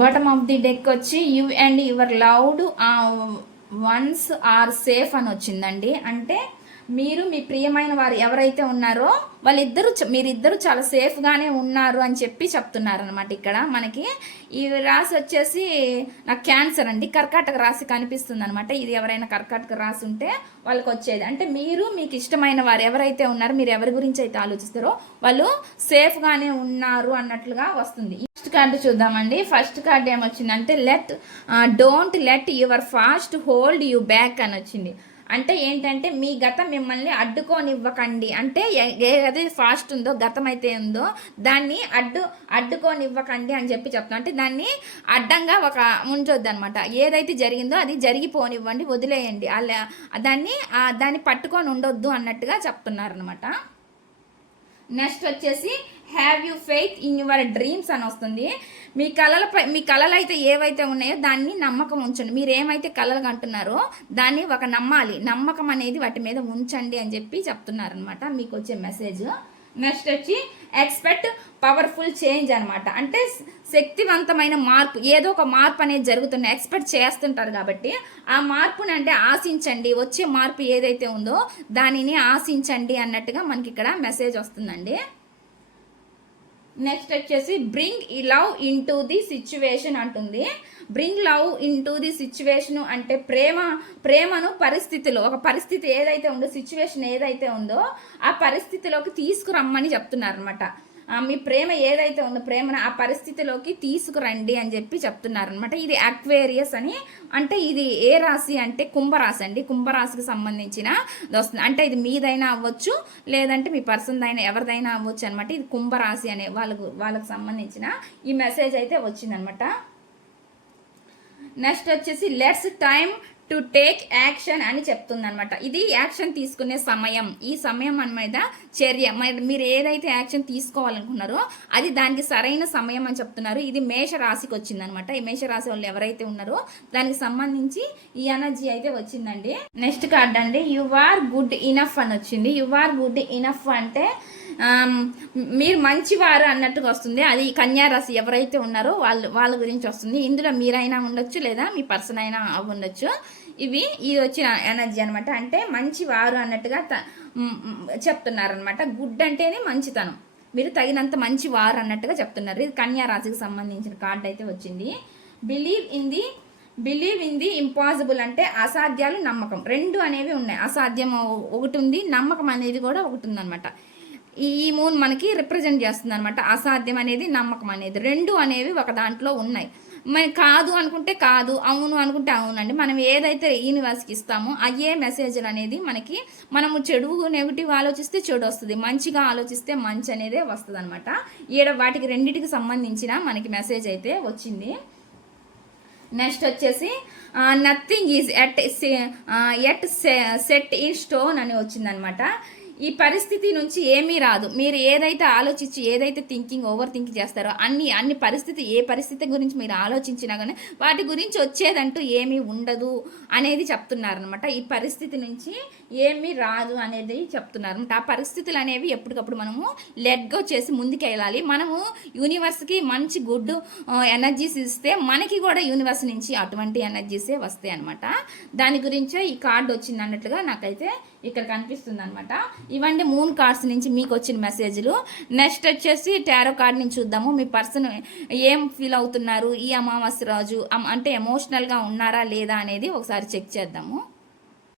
Bottom of the deck వచ్చి you and your loved ones are safe అని వచ్చిందండి. అంటే మీరు మీ ప్రియమైన వారు ఎవరైతే ఉన్నారో మీరిద్దరు చాలా సేఫ్గానే ఉన్నారు అని చెప్పి చెప్తున్నారు అనమాట. ఇక్కడ మనకి ఈ రాశి వచ్చేసి నాకు క్యాన్సర్ అండి, కర్కాటక రాశి కనిపిస్తుంది అనమాట. ఇది ఎవరైనా కర్కాటక రాశి ఉంటే వాళ్ళకి వచ్చేది. అంటే మీకు ఇష్టమైన వారు ఎవరైతే ఉన్నారో, మీరు ఎవరి గురించి అయితే ఆలోచిస్తారో వాళ్ళు సేఫ్గానే ఉన్నారు అన్నట్లుగా వస్తుంది. ఫస్ట్ కార్డు చూద్దామండి. ఫస్ట్ కార్డు ఏమొచ్చిందంటే don't let your fast hold you back అని వచ్చింది. అంటే ఏంటంటే మీ గతం మిమ్మల్ని అడ్డుకోనివ్వకండి. అంటే ఏదైతే ఫాస్ట్ ఉందో, గతం అయితే ఉందో దాన్ని అడ్డుకోనివ్వకండి అని చెప్పి చెప్తాను. అంటే దాన్ని అడ్డంగా ఉంచొద్దు అనమాట. ఏదైతే జరిగిందో అది జరిగిపోనివ్వండి, వదిలేయండి. దాన్ని పట్టుకొని ఉండొద్దు అన్నట్టుగా చెప్తున్నారు అనమాట. నెక్స్ట్ వచ్చేసి have you faith in your dreams అని వస్తుంది. మీ కళలు అయితే ఏవైతే ఉన్నాయో దాన్ని నమ్మకం ఉంచండి. మీరు ఏమైతే కళలు కంటున్నారో దాన్ని నమ్మాలి, నమ్మకం అనేది వాటి మీద ఉంచండి అని చెప్పి చెప్తున్నారనమాట మీకు వచ్చే మెసేజ్. నెక్స్ట్ వచ్చి ఎక్స్పెక్ట్ పవర్ఫుల్ చేంజ్ అనమాట. అంటే శక్తివంతమైన మార్పు, ఏదో ఒక మార్పు అనేది జరుగుతుంది, ఎక్స్పెక్ట్ చేస్తుంటారు కాబట్టి ఆ మార్పుని అంటే ఆశించండి. వచ్చే మార్పు ఏదైతే ఉందో దానిని ఆశించండి అన్నట్టుగా మనకి ఇక్కడ మెసేజ్ వస్తుందండి. నెక్స్ట్ వచ్చేసి bring love into the situation అంటుంది. Bring love into the situation అంటే ప్రేమను పరిస్థితిలో, ఒక పరిస్థితి ఏదైతే ఉందో, సిచ్యువేషన్ ఏదైతే ఉందో ఆ పరిస్థితిలోకి తీసుకురమ్మని చెప్తున్నారు అనమాట. మీ ప్రేమ ఏదైతే ఉందో ప్రేమను ఆ పరిస్థితిలోకి తీసుకురండి అని చెప్పి చెప్తున్నారు అనమాట. ఇది అక్వేరియస్ అని, అంటే ఇది ఏ రాశి అంటే కుంభరాశి అండి. కుంభరాశికి సంబంధించిన వస్తుంది. అంటే ఇది మీదైనా అవ్వచ్చు, లేదంటే మీ పర్సన్ అయినా ఎవరిదైనా అవ్వచ్చు అనమాట. ఇది కుంభరాశి అనే వాళ్ళకు సంబంధించిన ఈ మెసేజ్ అయితే వచ్చిందనమాట. నెక్స్ట్ వచ్చేసి let's time to take action అని చెప్తుందనమాట. ఇది యాక్షన్ తీసుకునే సమయం. ఈ సమయం మన మీద చర్య, మీరు ఏదైతే యాక్షన్ తీసుకోవాలనుకున్నారో అది దానికి సరైన సమయం అని చెప్తున్నారు. ఇది మేషరాశికి వచ్చిందనమాట. ఈ మేషరాశి వాళ్ళు ఎవరైతే ఉన్నారో దానికి సంబంధించి ఈ ఎనర్జీ అయితే వచ్చిందండి. నెక్స్ట్ కార్డ్ అండి యు ఆర్ గుడ్ ఇనఫ్ అని వచ్చింది. యు ఆర్ గుడ్ ఇనఫ్ అంటే మీరు మంచివారు అన్నట్టుగా వస్తుంది. అది కన్యారాశి ఎవరైతే ఉన్నారో వాళ్ళ గురించి వస్తుంది. ఇందులో మీరైనా ఉండొచ్చు, లేదా మీ పర్సన్ అయినా ఉండొచ్చు. ఇది వచ్చిన ఎనర్జీ అనమాట. అంటే మంచివారు అన్నట్టుగా చెప్తున్నారనమాట. గుడ్ అంటేనే మంచితనం, మీరు తగినంత మంచివారు అన్నట్టుగా చెప్తున్నారు. ఇది కన్యారాశికి సంబంధించిన కార్డు అయితే వచ్చింది. బిలీవ్ ఇన్ ది ఇంపాసిబుల్ అంటే అసాధ్యాలు, నమ్మకం రెండు అనేవి ఉన్నాయి. అసాధ్యం ఒకటి ఉంది, నమ్మకం అనేది కూడా ఒకటి ఉందన్నమాట. ఈ మూన్ మనకి రిప్రజెంట్ చేస్తుంది అనమాట. అసాధ్యం అనేది, నమ్మకం అనేది రెండు అనేవి ఒక దాంట్లో ఉన్నాయి. మరి కాదు అనుకుంటే కాదు, అవును అనుకుంటే అవునండి. మనం ఏదైతే యూనివర్స్కి ఇస్తామో అయ్యే మెసేజ్లు అనేది మనము చెడు నెగిటివ్ ఆలోచిస్తే చెడు వస్తుంది, మంచిగా ఆలోచిస్తే మంచి అనేదే వస్తుంది అనమాట. వాటికి రెండింటికి సంబంధించిన మనకి మెసేజ్ అయితే వచ్చింది. నెక్స్ట్ వచ్చేసి nothing is at set in stone అని వచ్చిందనమాట. ఈ పరిస్థితి నుంచి ఏమీ రాదు. మీరు ఏదైతే ఆలోచించి ఏదైతే ఓవర్ థింకింగ్ చేస్తారో అన్ని పరిస్థితి, ఏ పరిస్థితి గురించి మీరు ఆలోచించినా కానీ వాటి గురించి వచ్చేదంటూ ఏమీ ఉండదు అనేది చెప్తున్నారనమాట. ఈ పరిస్థితి నుంచి ఏమీ రాదు అనేది చెప్తున్నారనమాట. ఆ పరిస్థితులు అనేవి ఎప్పటికప్పుడు మనము లెట్గో చేసి ముందుకెళ్ళాలి. మనము యూనివర్స్కి మంచి గుడ్ ఎనర్జీస్ ఇస్తే మనకి కూడా యూనివర్స్ నుంచి అటువంటి ఎనర్జీసే వస్తాయి అనమాట. దాని గురించే ఈ కార్డు వచ్చింది అన్నట్లుగా నాకైతే ఇక్కడ కనిపిస్తుంది అనమాట. ఇవన్నీ మూన్ కార్డ్స్ నుంచి మీకు వచ్చిన మెసేజ్లు. నెక్స్ట్ వచ్చేసి టారో కార్డ్ నుంచి చూద్దాము. మీ పర్సన్ ఏం ఫీల్ అవుతున్నారు ఈ అమావాస్య రోజు, అంటే ఎమోషనల్గా ఉన్నారా లేదా అనేది ఒకసారి చెక్ చేద్దాము.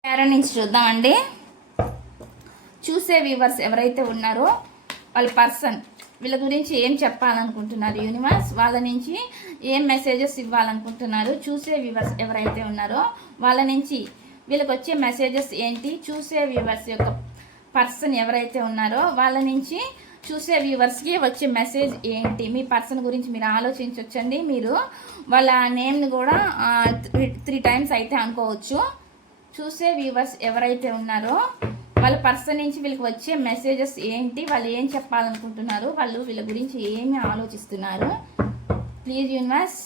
టారో నుంచి చూద్దామండి. చూసే వ్యూవర్స్ ఎవరైతే ఉన్నారో వాళ్ళ పర్సన్ వీళ్ళ గురించి ఏం చెప్పాలనుకుంటున్నారు యూనివర్స్, వాళ్ళ నుంచి ఏం మెసేజెస్ ఇవ్వాలనుకుంటున్నారు. చూసే వ్యూవర్స్ ఎవరైతే ఉన్నారో వాళ్ళ నుంచి వీళ్ళకి వచ్చే మెసేజెస్ ఏంటి, చూసే వ్యూవర్స్ యొక్క పర్సన్ ఎవరైతే ఉన్నారో వాళ్ళ నుంచి చూసే వ్యూవర్స్కి వచ్చే మెసేజ్ ఏంటి. మీ పర్సన్ గురించి మీరు ఆలోచించవచ్చండి. మీరు వాళ్ళ నేమ్ని కూడా 3 times అయితే అనుకోవచ్చు. చూసే వ్యూవర్స్ ఎవరైతే ఉన్నారో వాళ్ళ పర్సన్ నుంచి వీళ్ళకి వచ్చే మెసేజెస్ ఏంటి, వాళ్ళు ఏం చెప్పాలనుకుంటున్నారు, వాళ్ళు వీళ్ళ గురించి ఏమి ఆలోచిస్తున్నారు. ప్లీజ్ యూనివర్స్,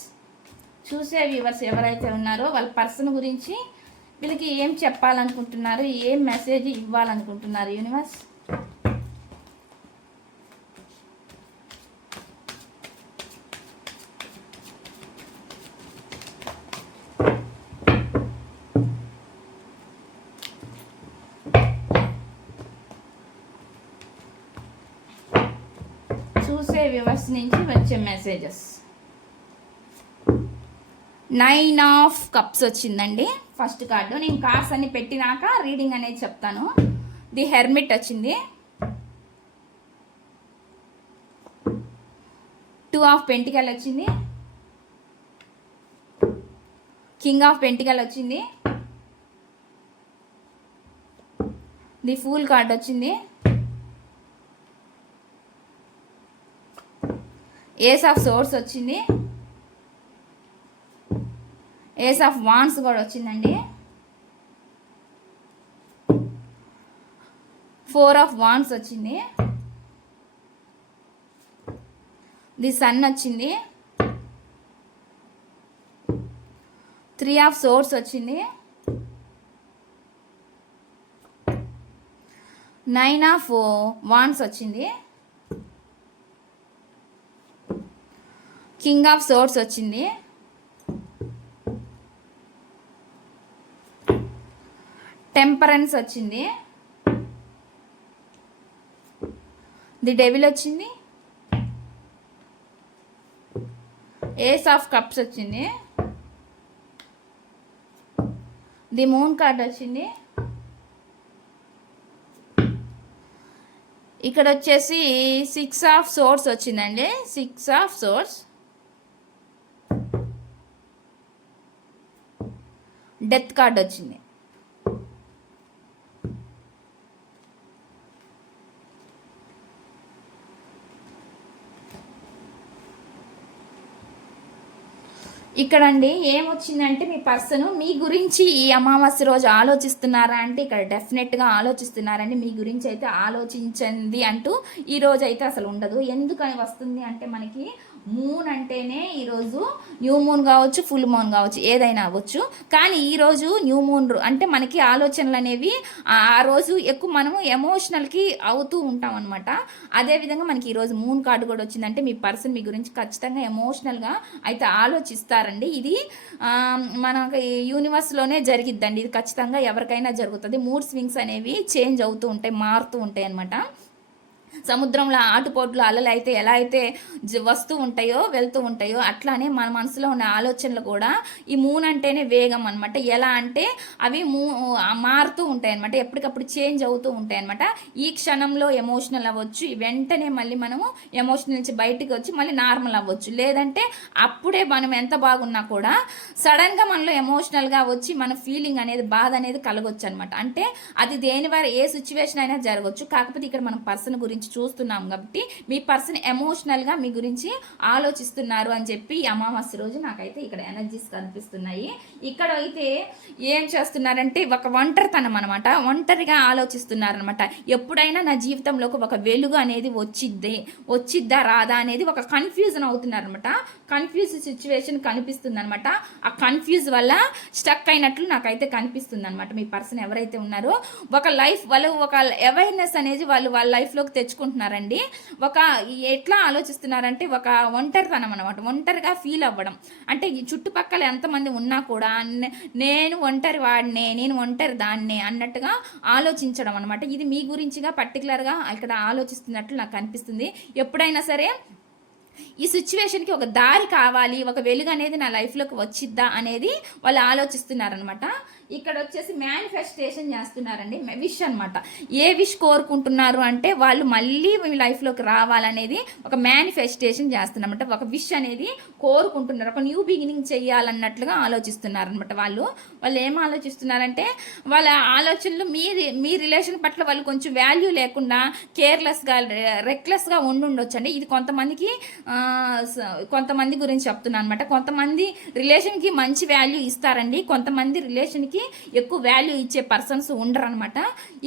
చూసే వ్యూవర్స్ ఎవరైతే ఉన్నారో వాళ్ళ పర్సన్ గురించి వీళ్ళకి ఏం చెప్పాలనుకుంటున్నారు, ఏం మెసేజ్ ఇవ్వాలనుకుంటున్నారు యూనివర్స్. వ్యూవర్స్ నుంచి వచ్చే మెసేజెస్. 9 ఆఫ్ కప్స్ వచ్చిందండి ఫస్ట్ కార్డు. నేను కార్డ్స్ అన్ని పెట్టినాక రీడింగ్ అనేది చెప్తాను. ది హెర్మిట్ వచ్చింది. 2 ఆఫ్ పెంటికల్ వచ్చింది. కింగ్ ఆఫ్ పెంటికల్ వచ్చింది. ది ఫూల్ కార్డ్ వచ్చింది. ఏస్ ఆఫ్ సోర్స్ వచ్చింది. ఏస్ ఆఫ్ వాన్స్ కూడా వచ్చిందండి. 4 ఆఫ్ వాన్స్ వచ్చింది. ది సన్ వచ్చింది. 3 ఆఫ్ సోర్స్ వచ్చింది. 9 ఆఫ్ వాన్స్ వచ్చింది. కింగ్ ఆఫ్ సోర్స్ వచ్చింది. టెంపరెన్స్ వచ్చింది. ది డెవిల్ వచ్చింది. ఏస్ ఆఫ్ కప్స్ వచ్చింది. ది మూన్ కార్డ్ వచ్చింది. ఇక్కడ వచ్చేసి 6 ఆఫ్ సోర్స్ వచ్చిందండి. 6 ఆఫ్ సోర్స్. డెత్ కార్డ్ వచ్చింది. ఇక్కడండి ఏమొచ్చిందంటే మీ పర్సన్ మీ గురించి ఈ అమావాస్య రోజు ఆలోచిస్తున్నారా అంటే ఇక్కడ డెఫినెట్గా ఆలోచిస్తున్నారండి. మీ గురించి అయితే ఆలోచించండి అంటూ ఈ రోజు అయితే అసలు ఉండదు. ఎందుకని వస్తుంది అంటే మనకి మూన్ అంటేనే ఈరోజు న్యూ మూన్ కావచ్చు, ఫుల్ మూన్ కావచ్చు, ఏదైనా అవ్వచ్చు. కానీ ఈరోజు న్యూ మూన్ అంటే మనకి ఆలోచనలు అనేవి ఆ రోజు ఎక్కువ మనము ఎమోషనల్కి అవుతూ ఉంటాం అనమాట. అదేవిధంగా మనకి ఈరోజు మూన్ కార్డు కూడా వచ్చిందంటే మీ పర్సన్ మీ గురించి ఖచ్చితంగా ఎమోషనల్గా అయితే ఆలోచిస్తారండి. ఇది మనకి యూనివర్స్లోనే జరిగిద్దండి. ఇది ఖచ్చితంగా ఎవరికైనా జరుగుతుంది. మూడ్ స్వింగ్స్ అనేవి చేంజ్ అవుతూ ఉంటాయి, మారుతూ ఉంటాయి అనమాట. సముద్రంలో ఆటుపోట్లు అలలు అయితే ఎలా అయితే వస్తూ ఉంటాయో వెళ్తూ ఉంటాయో అట్లానే మన మనసులో ఉన్న ఆలోచనలు కూడా ఈ మూన్ అంటేనే వేగం అనమాట. ఎలా అంటే అవి మారుతూ ఉంటాయి అనమాట, ఎప్పటికప్పుడు చేంజ్ అవుతూ ఉంటాయి అనమాట. ఈ క్షణంలో ఎమోషనల్ అవ్వచ్చు, వెంటనే మళ్ళీ మనము ఎమోషనల్ నుంచి బయటికి వచ్చి మళ్ళీ నార్మల్ అవ్వచ్చు. లేదంటే అప్పుడే మనం ఎంత బాగున్నా కూడా సడన్గా మనలో ఎమోషనల్గా వచ్చి మన ఫీలింగ్ అనేది బాధ అనేది కలగొచ్చు అనమాట. అంటే అది దేని వారు ఏ సిచ్యువేషన్ అయినా జరగవచ్చు. కాకపోతే ఇక్కడ మనం పర్సన్ గురించి చూస్తున్నాం కాబట్టి మీ పర్సన్ ఎమోషనల్గా మీ గురించి ఆలోచిస్తున్నారు అని చెప్పి ఈ అమావాస్య రోజు నాకైతే ఇక్కడ ఎనర్జీస్ కనిపిస్తున్నాయి. ఇక్కడ అయితే ఏం చేస్తున్నారంటే ఒక ఒంటరితనం అనమాట, ఒంటరిగా ఆలోచిస్తున్నారనమాట. ఎప్పుడైనా నా జీవితంలోకి ఒక వెలుగు అనేది వచ్చిద్దా రాదా అనేది ఒక కన్ఫ్యూజన్ అవుతున్నారనమాట. కన్ఫ్యూజ్ సిచ్యువేషన్ కనిపిస్తుంది అనమాట. ఆ కన్ఫ్యూజ్ వల్ల స్టక్ అయినట్లు నాకైతే కనిపిస్తుంది అనమాట. మీ పర్సన్ ఎవరైతే ఉన్నారో ఒక లైఫ్ వాళ్ళు ఒక అవేర్నెస్ అనేది వాళ్ళ లైఫ్లోకి తెచ్చుకుంటున్నారండి. ఒక ఎట్లా ఆలోచిస్తున్నారంటే ఒక ఒంటరితనం అనమాట, ఒంటరిగా ఫీల్ అవ్వడం. అంటే ఈ చుట్టుపక్కల ఎంతమంది ఉన్నా కూడా నేను ఒంటరి వాడినే, నేను ఒంటరి దాన్నే అన్నట్టుగా ఆలోచించడం అనమాట. ఇది మీ గురించిగా పర్టికులర్గా ఇక్కడ ఆలోచిస్తున్నట్లు నాకు అనిపిస్తుంది. ఎప్పుడైనా సరే ఈ సిచ్యువేషన్కి ఒక దారి కావాలి, ఒక వెలుగు అనేది నా లైఫ్లోకి వచ్చిద్దా అనేది వాళ్ళు ఆలోచిస్తున్నారనమాట. ఇక్కడ వచ్చేసి మేనిఫెస్టేషన్ చేస్తున్నారండి, విష్ అనమాట. ఏ విష్ కోరుకుంటున్నారు అంటే వాళ్ళు మళ్ళీ మీ లైఫ్లోకి రావాలనేది ఒక మేనిఫెస్టేషన్ చేస్తున్నారన్నమాట. ఒక విష్ అనేది కోరుకుంటున్నారు, ఒక న్యూ బిగినింగ్ చేయాలన్నట్లుగా ఆలోచిస్తున్నారనమాట. వాళ్ళు ఏం ఆలోచిస్తున్నారంటే వాళ్ళ ఆలోచనలు మీ రిలేషన్ పట్ల వాళ్ళు కొంచెం వాల్యూ లేకుండా కేర్లెస్గా రెక్లెస్గా ఉండొచ్చు అండి. ఇది కొంతమంది గురించి చెప్తున్నాను అనమాట. కొంతమంది రిలేషన్కి మంచి వాల్యూ ఇస్తారండి, కొంతమంది రిలేషన్కి ఎక్కువ వాల్యూ ఇచ్చే పర్సన్స్ ఉండరు అనమాట.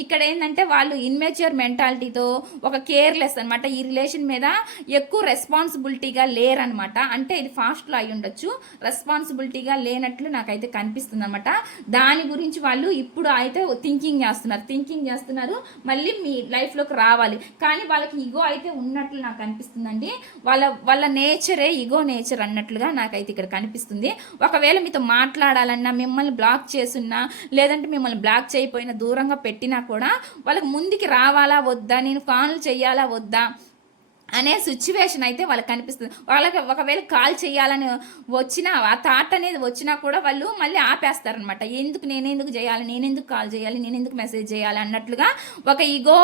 ఇక్కడ ఏంటంటే వాళ్ళు ఇన్మెచ్యూర్ మెంటాలిటీతో ఒక కేర్లెస్ అనమాట. ఈ రిలేషన్ మీద ఎక్కువ రెస్పాన్సిబిలిటీగా లేరనమాట. అంటే ఇది ఫాస్ట్లో అయి ఉండొచ్చు, రెస్పాన్సిబిలిటీగా లేనట్లు నాకైతే కనిపిస్తుంది అనమాట. దాని గురించి వాళ్ళు ఇప్పుడు అయితే థింకింగ్ చేస్తున్నారు మళ్ళీ మీ లైఫ్లోకి రావాలి. కానీ వాళ్ళకి ఈగో అయితే ఉన్నట్లు నాకు అనిపిస్తుందండి. వాళ్ళ నేచరే ఈగో నేచర్ అన్నట్లుగా నాకైతే ఇక్కడ కనిపిస్తుంది. ఒకవేళ మీతో మాట్లాడాలన్నా, మిమ్మల్ని బ్లాక్ చేసున్నా, లేదంటే మిమ్మల్ని బ్లాక్ చేయకపోయినా, దూరంగా పెట్టినా కూడా వాళ్ళకి ముందుకి రావాలా వద్దా, నేను కాల్ చేయాలా వద్దా, అనే సిచ్యువేషన్ అయితే వాళ్ళకి కనిపిస్తుంది. వాళ్ళకి ఒకవేళ కాల్ చేయాలని వచ్చినా, ఆ థాట్ అనేది వచ్చినా కూడా వాళ్ళు మళ్ళీ ఆపేస్తారనమాట. ఎందుకు నేనెందుకు చేయాలి, నేనెందుకు కాల్ చేయాలి, నేనెందుకు మెసేజ్ చేయాలి అన్నట్లుగా ఒక ఈగో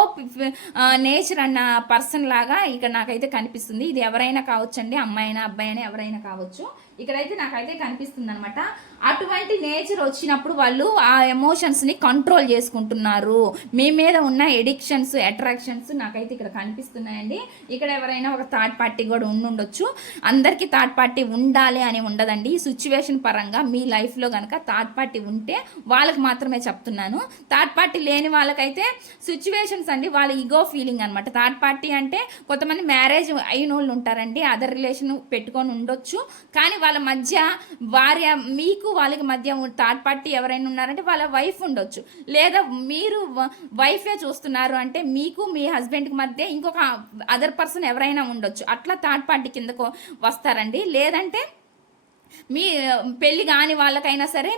నేచర్ అన్న పర్సన్ లాగా ఇక్కడ నాకైతే కనిపిస్తుంది. ఇది ఎవరైనా కావచ్చండి, అమ్మాయి అయినా అబ్బాయి అయినా ఎవరైనా కావచ్చు. ఇక్కడైతే నాకైతే కనిపిస్తుంది అనమాట. అటువంటి నేచర్ వచ్చినప్పుడు వాళ్ళు ఆ ఎమోషన్స్ని కంట్రోల్ చేసుకుంటున్నారు. మీ మీద ఉన్న ఎడిక్షన్స్, అట్రాక్షన్స్ నాకైతే ఇక్కడ కనిపిస్తున్నాయండి. ఇక్కడ ఎవరైనా ఒక థర్డ్ పార్టీ కూడా ఉండొచ్చు. అందరికీ థర్డ్ పార్టీ ఉండాలి అని ఉండదండి. ఈ సిచ్యువేషన్ పరంగా మీ లైఫ్లో కనుక థర్డ్ పార్టీ ఉంటే వాళ్ళకి మాత్రమే చెప్తున్నాను. థర్డ్ పార్టీ లేని వాళ్ళకైతే సిచ్యువేషన్స్ అండి, వాళ్ళ ఈగో ఫీలింగ్ అనమాట. థర్డ్ పార్టీ అంటే కొంతమంది మ్యారేజ్ అయిన వాళ్ళు ఉంటారండి, అదర్ రిలేషన్ పెట్టుకొని ఉండొచ్చు. కానీ వాళ్ళ మధ్య మీకు వాళ్ళకి మధ్య థర్డ్ పార్టీ ఎవరైనా ఉన్నారంటే వాళ్ళ వైఫ్ ఉండొచ్చు. లేదా మీరు వైఫే చూస్తున్నారు అంటే మీకు మీ హస్బెండ్కి మధ్య ఇంకొక అదర్ పర్సన్ ఎవరైనా ఉండొచ్చు. అట్లా థర్డ్ పార్టీ కిందకు వస్తారండి. లేదంటే మీ పెళ్ళి కాని వాళ్ళకైనా సరే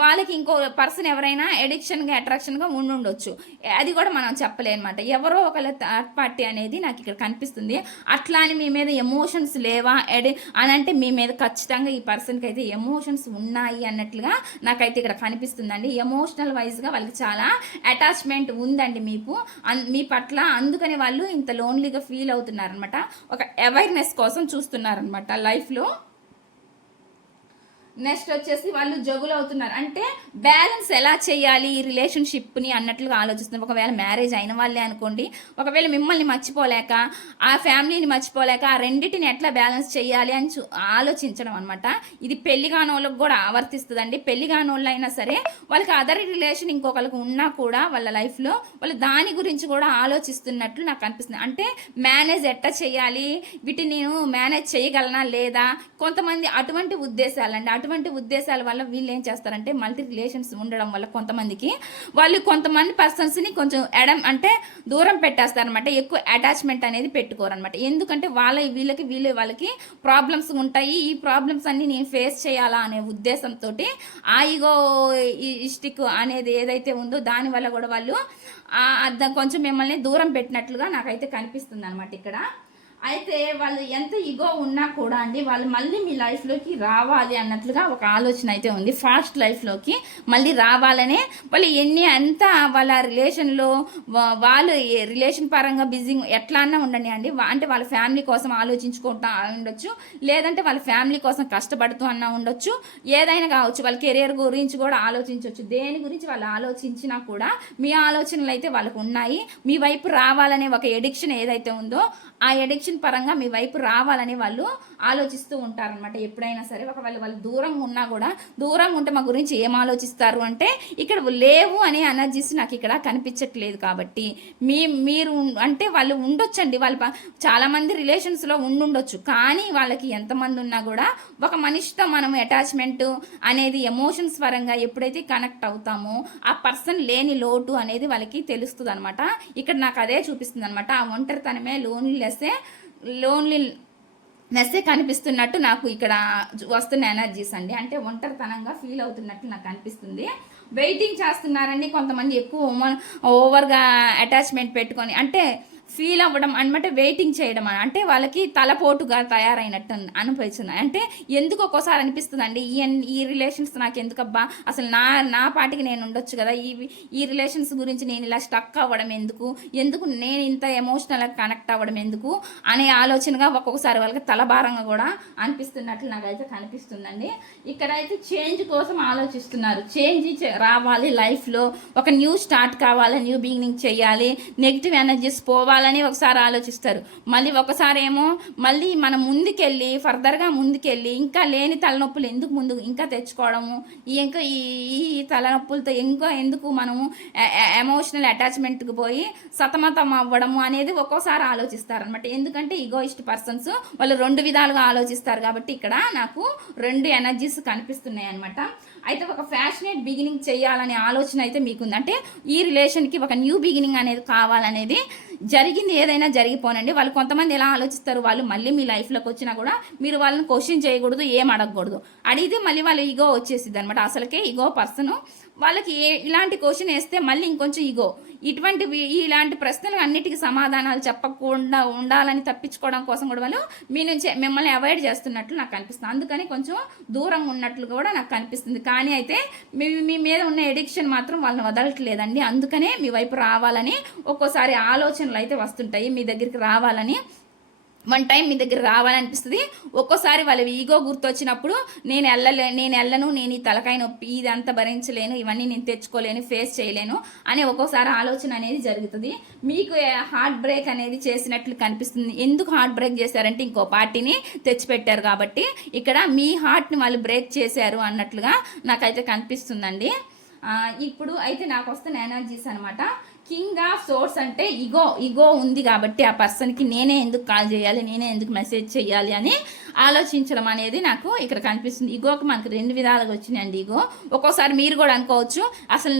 వాళ్ళకి ఇంకో పర్సన్ ఎవరైనా ఎడిక్షన్గా అట్రాక్షన్గా ఉండొచ్చు. అది కూడా మనం చెప్పలేమన్నమాట. ఎవరో ఒకళ్ళ థర్డ్ పార్టీ అనేది నాకు ఇక్కడ కనిపిస్తుంది. అట్లా అని మీ మీద ఎమోషన్స్ లేవా అని అంటే మీ మీద ఖచ్చితంగా ఈ పర్సన్కి అయితే ఎమోషన్స్ ఉన్నాయి అన్నట్లుగా నాకైతే ఇక్కడ కనిపిస్తుందండి. ఎమోషనల్ వైజ్గా వాళ్ళకి చాలా అటాచ్మెంట్ ఉందండి మీ పట్ల. అందుకని వాళ్ళు ఇంత లోన్లీగా ఫీల్ అవుతున్నారనమాట. ఒక అవేర్నెస్ కోసం చూస్తున్నారనమాట లైఫ్లో. నెక్స్ట్ వచ్చేసి వాళ్ళు జగులు అవుతున్నారు అంటే బ్యాలెన్స్ ఎలా చేయాలి ఈ రిలేషన్షిప్ని అన్నట్లుగా ఆలోచిస్తున్నారు. ఒకవేళ మ్యారేజ్ అయిన వాళ్ళే అనుకోండి, ఒకవేళ మిమ్మల్ని మర్చిపోలేక, ఆ ఫ్యామిలీని మర్చిపోలేక ఆ రెండింటిని ఎట్లా బ్యాలెన్స్ చేయాలి అని ఆలోచించడం అనమాట. ఇది పెళ్లి కాని వాళ్ళకి కూడా ఆవర్తిస్తుందండి. పెళ్లి కాని వాళ్ళు అయినా సరే వాళ్ళకి అదర్ రిలేషన్ ఇంకొకరికి ఉన్నా కూడా వాళ్ళ లైఫ్లో వాళ్ళు దాని గురించి కూడా ఆలోచిస్తున్నట్లు నాకు అనిపిస్తుంది. అంటే మేనేజ్ ఎట్లా చేయాలి, వీటిని నేను మేనేజ్ చేయగలనా లేదా, కొంతమంది అటువంటి ఉద్దేశాలండి. అటువంటి ఉద్దేశాల వల్ల వీళ్ళు ఏం చేస్తారంటే మల్టీ రిలేషన్స్ ఉండడం వల్ల కొంతమంది పర్సన్స్ని కొంచెం అంటే దూరం పెట్టేస్తారనమాట. ఎక్కువ అటాచ్మెంట్ అనేది పెట్టుకోరనమాట. ఎందుకంటే వాళ్ళకి ప్రాబ్లమ్స్ ఉంటాయి. ఈ ప్రాబ్లమ్స్ అన్ని నేను ఫేస్ చేయాలా అనే ఉద్దేశంతో ఆ ఈగో ఇస్టిక్ అనేది ఏదైతే ఉందో దానివల్ల కూడా వాళ్ళు కొంచెం మిమ్మల్ని దూరం పెట్టినట్లుగా నాకైతే కనిపిస్తుంది అనమాట ఇక్కడ. అయితే వాళ్ళు ఎంత ఈగో ఉన్నా కూడా అండి, వాళ్ళు మళ్ళీ మీ లైఫ్లోకి రావాలి అన్నట్లుగా ఒక ఆలోచన అయితే ఉంది. ఫాస్ట్ లైఫ్లోకి మళ్ళీ రావాలనే వాళ్ళు అంతా వాళ్ళ రిలేషన్లో వాళ్ళు రిలేషన్ పరంగా బిజీ ఎట్లా అన్నా ఉండండి అండి. అంటే వాళ్ళ ఫ్యామిలీ కోసం ఆలోచించుకుంటా ఉండొచ్చు, లేదంటే వాళ్ళ ఫ్యామిలీ కోసం కష్టపడుతూ అన్నా ఉండొచ్చు, ఏదైనా కావచ్చు. వాళ్ళ కెరియర్ గురించి కూడా ఆలోచించవచ్చు. దేని గురించి వాళ్ళు ఆలోచించినా కూడా మీ ఆలోచనలు అయితే వాళ్ళకు ఉన్నాయి. మీ వైపు రావాలనే ఒక ఎడిక్షన్ ఏదైతే ఉందో ఆ ఎడిక్షన్ పరంగా మీ వైపు రావాలని వాళ్ళు ఆలోచిస్తూ ఉంటారనమాట. ఎప్పుడైనా సరే ఒకవేళ వాళ్ళు దూరంగా ఉన్నా కూడా, దూరంగా ఉంటే మా గురించి ఏం ఆలోచిస్తారు అంటే ఇక్కడ లేవు అనే ఎనర్జీస్ నాకు ఇక్కడ కనిపించట్లేదు. కాబట్టి మీరు అంటే వాళ్ళు ఉండొచ్చండి, వాళ్ళు చాలామంది రిలేషన్స్లో ఉండొచ్చు. కానీ వాళ్ళకి ఎంతమంది ఉన్నా కూడా ఒక మనిషితో మనం అటాచ్మెంట్ అనేది ఎమోషన్స్ పరంగా ఎప్పుడైతే కనెక్ట్ అవుతామో ఆ పర్సన్ లేని లోటు అనేది వాళ్ళకి తెలుస్తుంది అనమాట. ఇక్కడ నాకు అదే చూపిస్తుంది అనమాట. ఆ ఒంటరితనమే లోన్లీనెస్సే కనిపిస్తున్నట్టు నాకు ఇక్కడ వస్తున్న ఎనర్జీస్ అండి. అంటే ఒంటరితనంగా ఫీల్ అవుతున్నట్టు నాకు అనిపిస్తుంది. వెయిటింగ్ చేస్తున్నారండి కొంతమంది, ఎక్కువ ఓవర్గా అటాచ్మెంట్ పెట్టుకొని అంటే ఫీల్ అవ్వడం అనమాట, వెయిటింగ్ చేయడం అంటే వాళ్ళకి తలపోటుగా తయారైనట్టు అనిపిస్తుంది. అంటే ఎందుకు ఒక్కోసారి అనిపిస్తుందండి ఈ రిలేషన్స్ నాకు ఎందుకబ్బా, అసలు నా పాటికి నేను ఉండొచ్చు కదా, ఈ రిలేషన్స్ గురించి నేను ఇలా స్టక్ అవ్వడం ఎందుకు నేను ఇంత ఎమోషనల్గా కనెక్ట్ అవ్వడం ఎందుకు అనే ఆలోచనగా ఒక్కొక్కసారి వాళ్ళకి తలభారంగా కూడా అనిపిస్తున్నట్లు నాకైతే కనిపిస్తుందండి. ఇక్కడైతే చేంజ్ కోసం ఆలోచిస్తున్నారు. చేంజ్ రావాలి లైఫ్లో, ఒక న్యూ స్టార్ట్ కావాలి, న్యూ బిగినింగ్ చేయాలి, నెగిటివ్ ఎనర్జీస్ పోవాలి అని ఒకసారి ఆలోచిస్తారు. మళ్ళీ ఒకసారి ఏమో మళ్ళీ మనం ఫర్దర్గా ముందుకెళ్ళి ఇంకా లేని తలనొప్పులు ఇంకా తెచ్చుకోవడము, ఇంకా ఈ తలనొప్పులతో ఎందుకు మనము ఎమోషనల్ అటాచ్మెంట్కి పోయి సతమతం అవ్వడము అనేది ఒక్కోసారి ఆలోచిస్తారనమాట. ఎందుకంటే ఈగోయిస్ట్ పర్సన్స్ వాళ్ళు రెండు విధాలుగా ఆలోచిస్తారు. కాబట్టి ఇక్కడ నాకు రెండు ఎనర్జీస్ కనిపిస్తున్నాయి అనమాట. అయితే ఒక ఫ్యాషనేట్ బిగినింగ్ చేయాలనే ఆలోచన అయితే మీకుంది. అంటే ఈ రిలేషన్కి ఒక న్యూ బిగినింగ్ అనేది కావాలనేది, జరిగింది ఏదైనా జరిగిపోనండి. వాళ్ళు కొంతమంది ఎలా ఆలోచిస్తారు, వాళ్ళు మళ్ళీ మీ లైఫ్లోకి వచ్చినా కూడా మీరు వాళ్ళని క్వశ్చన్ చేయకూడదు, ఏం అడగకూడదు. అడిగితే మళ్ళీ వాళ్ళ ఈగో వచ్చేసిద్ది అనమాట. అసలుకే ఈగో పర్సన్ వాళ్ళకి ఇలాంటి క్వశ్చన్ వేస్తే మళ్ళీ ఇంకొంచెం ఇగో ఇలాంటి ప్రశ్నలు అన్నిటికీ సమాధానాలు చెప్పకుండా ఉండాలని తప్పించుకోవడం కోసం కూడా వాళ్ళు మీ నుంచి మిమ్మల్ని అవాయిడ్ చేస్తున్నట్లు నాకు కనిపిస్తుంది. అందుకని కొంచెం దూరంగా ఉన్నట్లు కూడా నాకు కనిపిస్తుంది. కానీ అయితే మీ మీద ఉన్న ఎడిక్షన్ మాత్రం వాళ్ళని వదలట్లేదండి. అందుకనే మీ వైపు రావాలని ఒక్కోసారి ఆలోచనలు అయితే వస్తుంటాయి, మీ దగ్గరికి రావాలని, వన్ టైం మీ దగ్గర రావాలనిపిస్తుంది. ఒక్కోసారి వాళ్ళ ఈగో గుర్తొచ్చినప్పుడు నేను వెళ్ళను, నేను ఈ తలకాయ నొప్పి ఇదంతా భరించలేను, ఇవన్నీ నేను తెచ్చుకోలేను, ఫేస్ చేయలేను అనే ఒక్కోసారి ఆలోచన అనేది జరుగుతుంది. మీకు హార్ట్ బ్రేక్ అనేది చేసినట్లు కనిపిస్తుంది. ఎందుకు హార్ట్ బ్రేక్ చేశారంటే ఇంకో పార్టీని తెచ్చిపెట్టారు కాబట్టి ఇక్కడ మీ హార్ట్ని వాళ్ళు బ్రేక్ చేశారు అన్నట్లుగా నాకైతే కనిపిస్తుందండి. ఇప్పుడు అయితే నాకు వస్తున్న ఎనర్జీస్ అనమాట. కింగ్ ఆఫ్ సోర్స్ అంటే ఇగో ఉంది కాబట్టి ఆ పర్సన్కి నేనే ఎందుకు కాల్ చేయాలి, నేనే ఎందుకు మెసేజ్ చేయాలి అని ఆలోచించడం అనేది నాకు ఇక్కడ కనిపిస్తుంది. ఇగోకి మనకు 2 విధాలుగా వచ్చినాయండి. ఇగో ఒక్కోసారి మీరు కూడా అనుకోవచ్చు, అసలు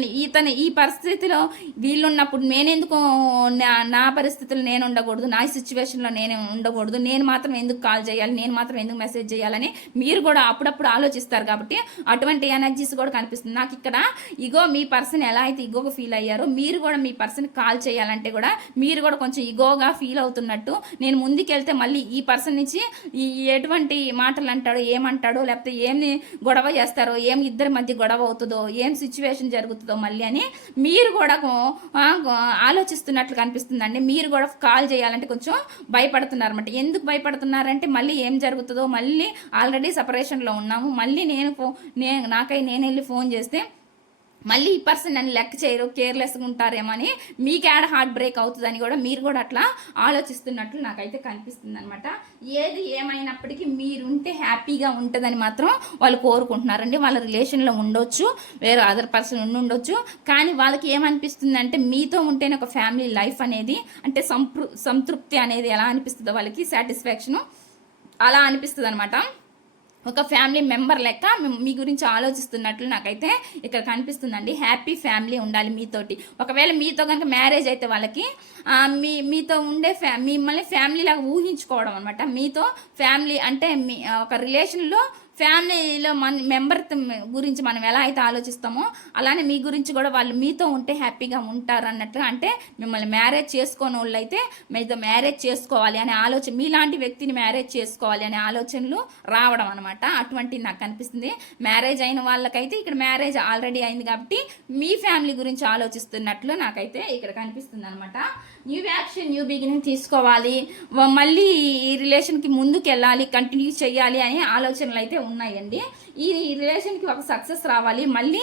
ఈ పరిస్థితిలో వీళ్ళున్నప్పుడు నేనెందుకు నా పరిస్థితులు నేను ఉండకూడదు, నా సిచ్యువేషన్లో నేనే ఉండకూడదు, నేను మాత్రం ఎందుకు కాల్ చేయాలి, నేను మాత్రం ఎందుకు మెసేజ్ చేయాలని మీరు కూడా అప్పుడప్పుడు ఆలోచిస్తారు. కాబట్టి అటువంటి ఎనర్జీస్ కూడా కనిపిస్తుంది నాకు ఇక్కడ. ఇగో మీ పర్సన్ ఎలా అయితే ఇగోగా ఫీల్ అయ్యారో మీరు కూడా మీ పర్సన్ కాల్ చేయాలంటే కూడా మీరు కూడా కొంచెం ఇగోగా ఫీల్ అవుతున్నట్టు, నేను ముందుకెళ్తే మళ్ళీ ఈ పర్సన్ నుంచి ఎటువంటి మాటలు అంటాడో, ఏమంటాడో, లేకపోతే ఏమి గొడవ చేస్తారో, ఏం ఇద్దరి మధ్య గొడవ అవుతుందో, ఏం సిచ్యువేషన్ జరుగుతుందో మళ్ళీ అని మీరు కూడా ఆలోచిస్తున్నట్లు కనిపిస్తుందండి. మీరు కూడా కాల్ చేయాలంటే కొంచెం భయపడుతున్నారు అనమాట. ఎందుకు భయపడుతున్నారంటే మళ్ళీ ఏం జరుగుతుందో, మళ్ళీ ఆల్రెడీ సపరేషన్లో ఉన్నాము, మళ్ళీ నాకై నేను వెళ్ళి ఫోన్ చేస్తే మళ్ళీ ఈ పర్సన్ నన్ను లెక్క చేయరు, కేర్లెస్గా ఉంటారేమో అని మీకు యాడ్ హార్ట్ బ్రేక్ అవుతుందని కూడా మీరు కూడా అట్లా ఆలోచిస్తున్నట్లు నాకైతే కనిపిస్తుంది అనమాట. ఏది ఏమైనప్పటికీ మీరుంటే హ్యాపీగా ఉంటుందని మాత్రం వాళ్ళు కోరుకుంటున్నారండి. వాళ్ళ రిలేషన్లో ఉండొచ్చు, వేరే అదర్ పర్సన్ ఉండొచ్చు, కానీ వాళ్ళకి ఏమనిపిస్తుంది అంటే మీతో ఉంటేనే ఒక ఫ్యామిలీ లైఫ్ అనేది అంటే సంతృప్తి అనేది ఎలా అనిపిస్తుందో వాళ్ళకి సాటిస్ఫాక్షను అలా అనిపిస్తుంది అనమాట. ఒక ఫ్యామిలీ మెంబర్ లెక్క మీ గురించి ఆలోచిస్తున్నట్లు నాకైతే ఇక్కడ కనిపిస్తుందండి. హ్యాపీ ఫ్యామిలీ ఉండాలి మీతోటి. ఒకవేళ మీతో కనుక మ్యారేజ్ అయితే వాళ్ళకి మీతో ఉండే మిమ్మల్ని ఫ్యామిలీ లాగా ఊహించుకోవడం అనమాట. మీతో ఫ్యామిలీ అంటే ఒక రిలేషన్లో ఫ్యామిలీలో మెంబర్ గురించి మనం ఎలా అయితే ఆలోచిస్తామో అలానే మీ గురించి కూడా వాళ్ళు మీతో ఉంటే హ్యాపీగా ఉంటారు అన్నట్టుగా, అంటే మిమ్మల్ని మ్యారేజ్ చేసుకోని వాళ్ళు అయితే మీతో మ్యారేజ్ చేసుకోవాలి అనే ఆలోచన, మీలాంటి వ్యక్తిని మ్యారేజ్ చేసుకోవాలి అనే ఆలోచనలు రావడం అనమాట. అటువంటి నాకు కనిపిస్తుంది. మ్యారేజ్ అయిన వాళ్ళకైతే ఇక్కడ మ్యారేజ్ ఆల్రెడీ అయింది కాబట్టి మీ ఫ్యామిలీ గురించి ఆలోచిస్తున్నట్లు నాకైతే ఇక్కడ కనిపిస్తుంది అనమాట. న్యూ యాక్షన్, న్యూ బిగినింగ్ తీసుకోవాలి, మళ్ళీ ఈ రిలేషన్కి ముందుకు వెళ్ళాలి, కంటిన్యూ చేయాలి అనే ఆలోచనలు అయితే ఉన్నాయండి. ఈ రిలేషన్కి ఒక సక్సెస్ రావాలి, మళ్ళీ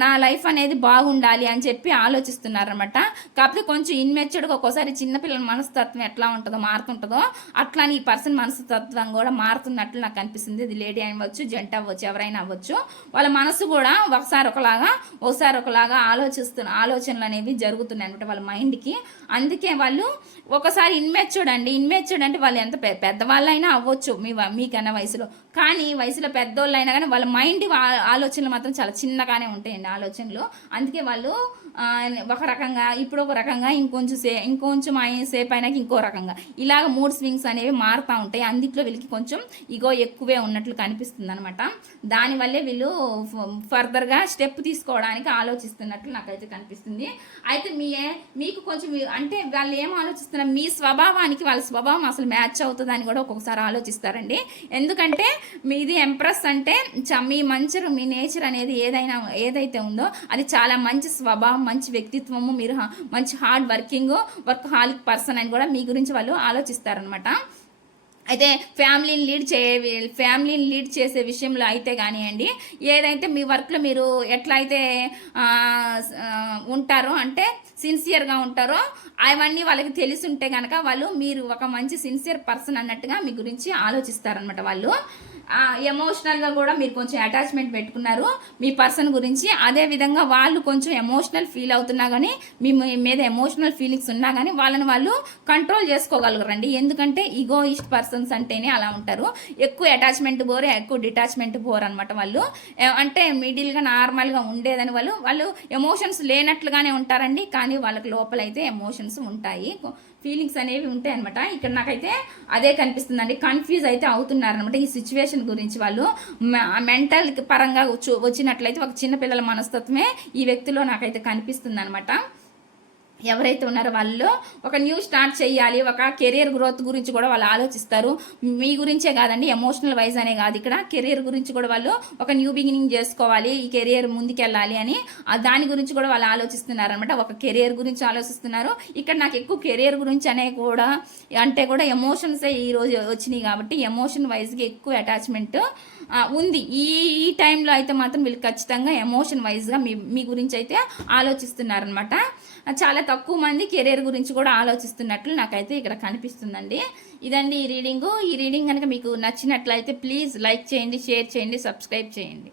నా లైఫ్ అనేది బాగుండాలి అని చెప్పి ఆలోచిస్తున్నారనమాట. కాకపోతే కొంచెం ఇన్మెచ్యూర్డ్గా ఒక్కోసారి చిన్నపిల్లల మనస్తత్వం ఎట్లా ఉంటుందో మారుతుంటుందో అట్లానే ఈ పర్సన్ మనస్తత్వం కూడా మారుతున్నట్లు నాకు అనిపిస్తుంది. ఇది లేడీ అవ్వచ్చు, జంట అవ్వచ్చు, ఎవరైనా అవ్వచ్చు. వాళ్ళ మనసు కూడా ఒకసారి ఒకలాగా ఆలోచనలు అనేవి జరుగుతున్నాయి అనమాట వాళ్ళ మైండ్కి. అందుకే వాళ్ళు ఒకసారి ఇన్మెచ్యూర్డ్ అంటే వాళ్ళు ఎంత పెద్దవాళ్ళైనా అవ్వచ్చు మీకన్నా వయసులో, కానీ వయసులో పెద్దోళ్ళు అయినా కానీ వాళ్ళ మైండ్ ఆలోచనలు మాత్రం చాలా చిన్నగానే ఉంటాయండి ఆలోచనలు. అందుకే వాళ్ళు ఒక రకంగా ఇప్పుడు ఒక రకంగా ఇంకొంచెం సేపు అయినాక ఇంకో రకంగా ఇలాగ మూడ్ స్వింగ్స్ అనేవి మారుతూ ఉంటాయి. అందుట్లో వీళ్ళకి కొంచెం ఇగో ఎక్కువే ఉన్నట్లు కనిపిస్తుంది అనమాట. దానివల్లే వీళ్ళు ఫర్దర్గా స్టెప్ తీసుకోవడానికి ఆలోచిస్తున్నట్లు నాకైతే కనిపిస్తుంది. అయితే మీకు కొంచెం అంటే వాళ్ళు ఏం ఆలోచిస్తున్నారు, మీ స్వభావానికి వాళ్ళ స్వభావం అసలు మ్యాచ్ అవుతుందని కూడా ఒక్కొక్కసారి ఆలోచిస్తారండి. ఎందుకంటే మీది ఎంప్రెస్ అంటే మీ మీ నేచర్ అనేది ఏదైతే ఉందో అది చాలా మంచి స్వభావం, మంచి వ్యక్తిత్వము, మీరు మంచి హార్డ్ వర్క్ హాలిక్ పర్సన్ అని కూడా మీ గురించి వాళ్ళు ఆలోచిస్తారనమాట. అయితే ఫ్యామిలీని లీడ్ చేసే విషయంలో అయితే కానివ్వండి, ఏదైతే మీ వర్క్లో మీరు ఎట్లయితే ఉంటారో అంటే సిన్సియర్గా ఉంటారో అవన్నీ వాళ్ళకి తెలిసి ఉంటే కనుక మీరు ఒక మంచి సిన్సియర్ పర్సన్ అన్నట్టుగా మీ గురించి ఆలోచిస్తారనమాట. వాళ్ళు ఎమోషనల్గా కూడా మీరు కొంచెం అటాచ్మెంట్ పెట్టుకున్నారు మీ పర్సన్ గురించి. అదేవిధంగా వాళ్ళు కొంచెం ఎమోషనల్ ఫీల్ అవుతున్నా కానీ మీ మీద ఎమోషనల్ ఫీలింగ్స్ ఉన్నా కానీ వాళ్ళని వాళ్ళు కంట్రోల్ చేసుకోగలరండి. ఎందుకంటే ఈగోయిస్ట్ పర్సన్స్ అంటేనే అలా ఉంటారు. ఎక్కువ అటాచ్మెంట్ బోర్, ఎక్కువ డిటాచ్మెంట్ బోర్ అనమాట. వాళ్ళు అంటే మిడిల్గా నార్మల్గా ఉండేదని వాళ్ళు ఎమోషన్స్ లేనట్లుగానే ఉంటారండి, కానీ వాళ్ళకి లోపలైతే ఎమోషన్స్ ఉంటాయి. ఫీలింగ్స్ అనేవి ఉంటాయి అనమాట. ఇక్కడ నాకైతే అదే కనిపిస్తుందండి. కన్ఫ్యూజ్ అయితే అవుతున్నారనమాట ఈ సిచ్యువేషన్ గురించి. వాళ్ళు మెంటల్ పరంగా వచ్చినట్లయితే ఒక చిన్నపిల్లల మనస్తత్వమే ఈ వ్యక్తిలో నాకైతే కనిపిస్తుంది అనమాట. ఎవరైతే ఉన్నారో వాళ్ళు ఒక న్యూ స్టార్ట్ చేయాలి, ఒక కెరియర్ గ్రోత్ గురించి కూడా వాళ్ళు ఆలోచిస్తారు. మీ గురించే కాదండి, ఎమోషనల్ వైజ్ అనే కాదు, ఇక్కడ కెరియర్ గురించి కూడా వాళ్ళు ఒక న్యూ బిగినింగ్ చేసుకోవాలి, ఈ కెరియర్ ముందుకెళ్ళాలి అని దాని గురించి కూడా వాళ్ళు ఆలోచిస్తున్నారు అనమాట. ఒక కెరియర్ గురించి ఆలోచిస్తున్నారు. ఇక్కడ నాకు ఎక్కువ కెరియర్ గురించి అంటే కూడా ఎమోషన్సే ఈరోజు వచ్చినాయి కాబట్టి ఎమోషన్ వైజ్గా ఎక్కువ అటాచ్మెంట్ ఉంది. ఈ టైంలో అయితే మాత్రం వీళ్ళు ఖచ్చితంగా ఎమోషన్ వైజ్గా మీ గురించి అయితే ఆలోచిస్తున్నారనమాట. చాలా తక్కువ మంది కెరీర్ గురించి కూడా ఆలోచిస్తున్నట్లు నాకైతే ఇక్కడ కనిపిస్తుందండి. ఇదండి ఈ రీడింగ్ కనుక మీకు నచ్చినట్లయితే ప్లీజ్ లైక్ చేయండి, షేర్ చేయండి, సబ్స్క్రైబ్ చేయండి.